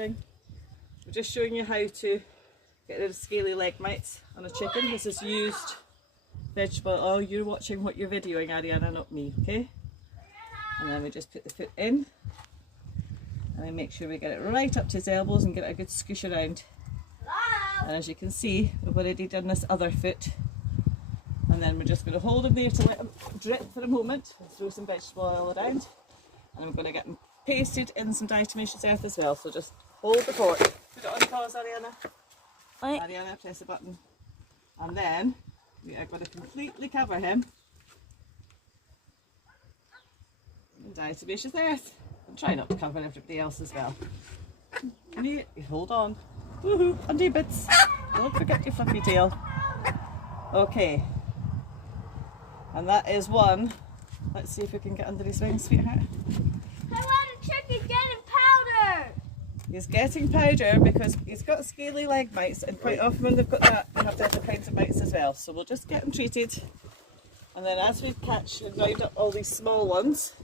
thing. We're just showing you how to get rid of scaly leg mites on a chicken. This is used vegetable oil. You're watching what you're videoing, Ariana, not me, okay? And then we just put the foot in. And then make sure we get it right up to his elbows and get it a good scoosh around. And as you can see, we've already done this other foot. And then we're just going to hold him there to let him drip for a moment. And throw some vegetable oil around. And I'm going to get him pasted in some diatomaceous earth as well. So just hold the fort. Put it on pause, Ariana. Right. Ariana, press the button. And then we are going to completely cover him in diatomaceous earth. And try not to cover everybody else as well. Can you hold on? Woohoo! Undo bits. Don't forget your fluffy tail. Okay. And that is one. Let's see if we can get under his wings, sweetheart. I want a chicken getting powder! He's getting powder because he's got scaly leg mites, and quite often when they've got that, they have the other kinds of mites as well. So we'll just get them treated. And then as we catch and round up all these small ones,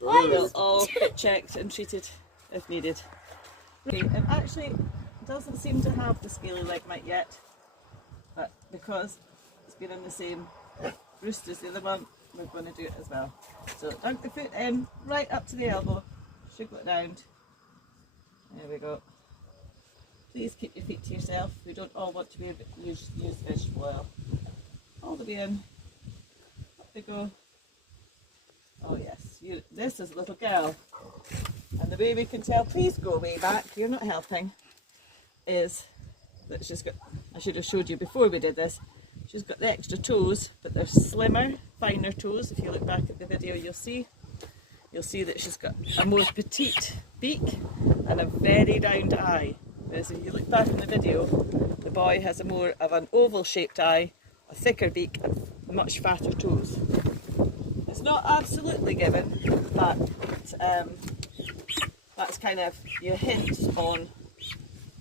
they'll all get checked and treated if needed. It actually doesn't seem to have the scaly leg mite yet, but because it's been in the same roost as the other one, we're going to do it as well. So dunk the foot in, right up to the elbow, shiggle it round. There we go. Please keep your feet to yourself. We don't all want to use vegetable oil. All the way in. Up they go. Oh yes, this is a little girl. And the way we can tell, please go way back, you're not helping, is that she's got, I should have showed you before we did this, she's got the extra toes, but they're slimmer, finer toes. If you look back at the video, you'll see that she's got a more petite beak and a very round eye. Whereas if you look back in the video, the boy has a more of an oval shaped eye, a thicker beak and much fatter toes. It's not absolutely given, but that's kind of your hint on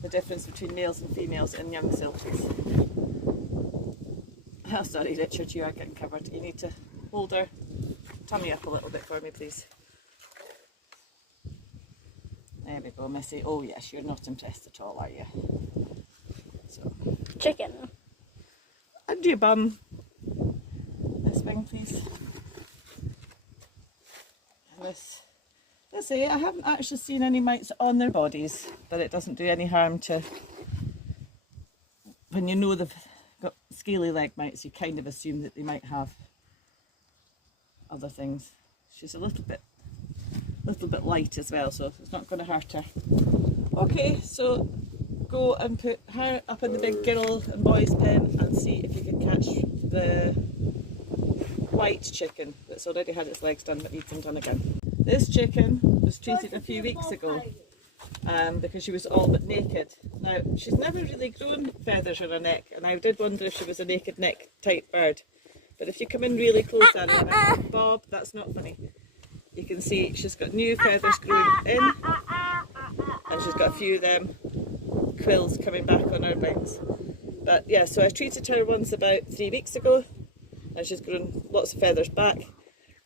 the difference between males and females in young silties. Oh, sorry Richard, you are getting covered. You need to hold her tummy up a little bit for me, please. There we go, Missy. Oh yes, you're not impressed at all, are you? So, Chicken. And your bum. This wing, please. And this. I haven't actually seen any mites on their bodies, but it doesn't do any harm to, when you know they've got scaly leg mites, you kind of assume that they might have other things. She's a little bit light as well, so it's not going to hurt her. Okay, so go and put her up in the big girl and boys pen and see if you can catch the white chicken that's already had its legs done but needs them done again. This chicken was treated a few weeks ago because she was all but naked. Now, she's never really grown feathers on her neck, and I did wonder if she was a naked neck type bird. But if you come in really close, Anna, Bob, that's not funny. You can see she's got new feathers growing in, and she's got a few of them quills coming back on her wings. But yeah, so I treated her once about 3 weeks ago, and she's grown lots of feathers back.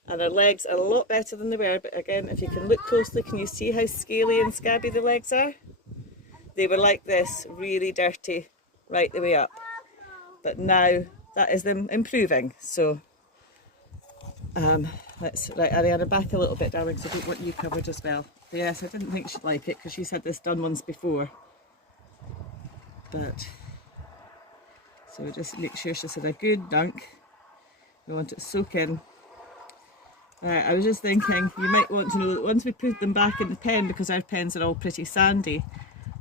And her legs are a lot better than they were, but again, if you can look closely, can you see how scaly and scabby the legs are? They were like this, really dirty, right the way up. But now, that is them improving, so... right, Ariana, back a little bit, darling, because I don't want you covered as well. But yes, I didn't think she'd like it, because she's had this done once before. But... so just make sure she's had a good dunk. We want it to soak in. Right, I was just thinking, you might want to know that once we put them back in the pen, because our pens are all pretty sandy,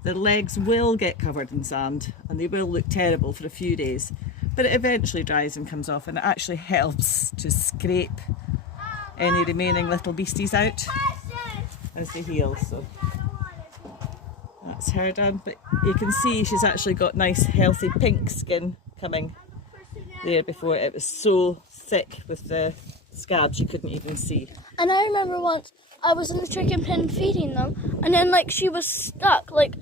their legs will get covered in sand and they will look terrible for a few days, but it eventually dries and comes off, and it actually helps to scrape any remaining little beasties out as they heal. So that's her done, but you can see she's actually got nice healthy pink skin coming there. Before it was so thick with the scabs you couldn't even see. And I remember once I was in the chicken pen feeding them, and then like she was stuck, like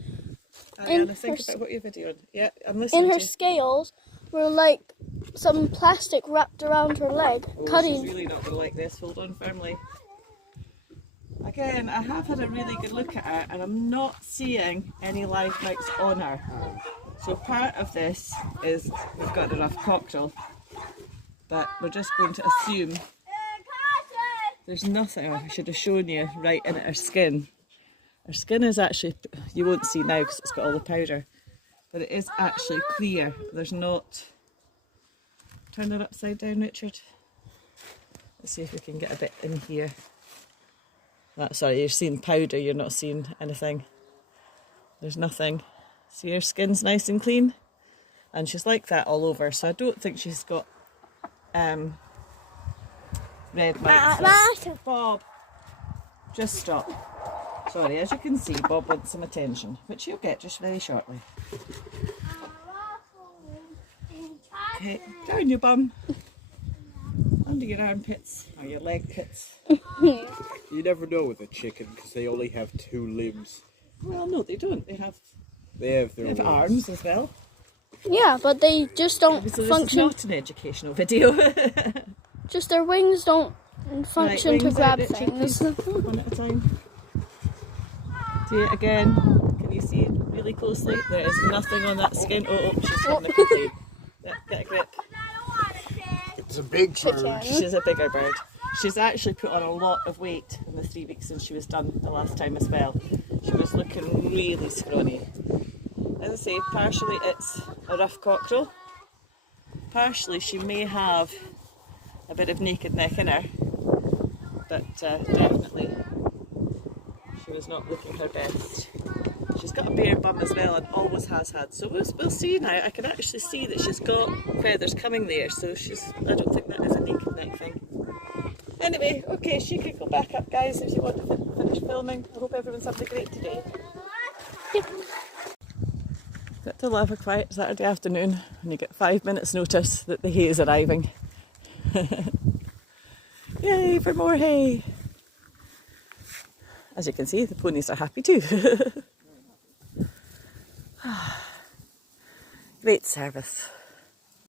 Ariana, think about what you're videoing. Yeah, I'm listening. In her scales were like some plastic wrapped around her leg, Oh, cutting. she's really not going to like this. Hold on firmly. Again, I have had a really good look at her and I'm not seeing any live mites on her. So part of this is we've got a rough cockerel, but we're just going to assume there's nothing. Oh, I should have shown you right in her skin. Her skin is actually, you won't see now because it's got all the powder, but it is actually clear. There's not, turn her upside down, Richard. Let's see if we can get a bit in here. Sorry, you're seeing powder, you're not seeing anything. There's nothing. See, her skin's nice and clean, and she's like that all over, so I don't think she's got red mites. Bob, just stop. Sorry, as you can see, Bob wants some attention, which you'll get just very shortly. Okay, down your bum. Under your armpits, or your leg pits. You never know with a chicken because they only have 2 limbs. Well, no, they don't. They have their arms as well. Yeah, but they just don't So this function. is not an educational video. Just their wings don't function Right, to wings grab out, Richard, things. please. One at a time. See it again. Can you see it really closely? There is nothing on that skin. Oh, she's having a complaint. Get a grip. It's a big bird. She's a bigger bird. She's actually put on a lot of weight in the 3 weeks since she was done the last time as well. She was looking really scrawny. As I say, partially it's a rough cockerel. Partially she may have a bit of naked neck in her. But definitely she was not looking her best. She's got a bare bum as well and always has had. So we'll see now. I can actually see that she's got feathers coming there. So I don't think that is a naked neck thing. Anyway, okay, she could go back up, guys, if you want to finish filming. I hope everyone's having a great day. Got to love a quiet Saturday afternoon when you get 5 minutes notice that the hay is arriving. Yay for more hay! As you can see, the ponies are happy too. Great service.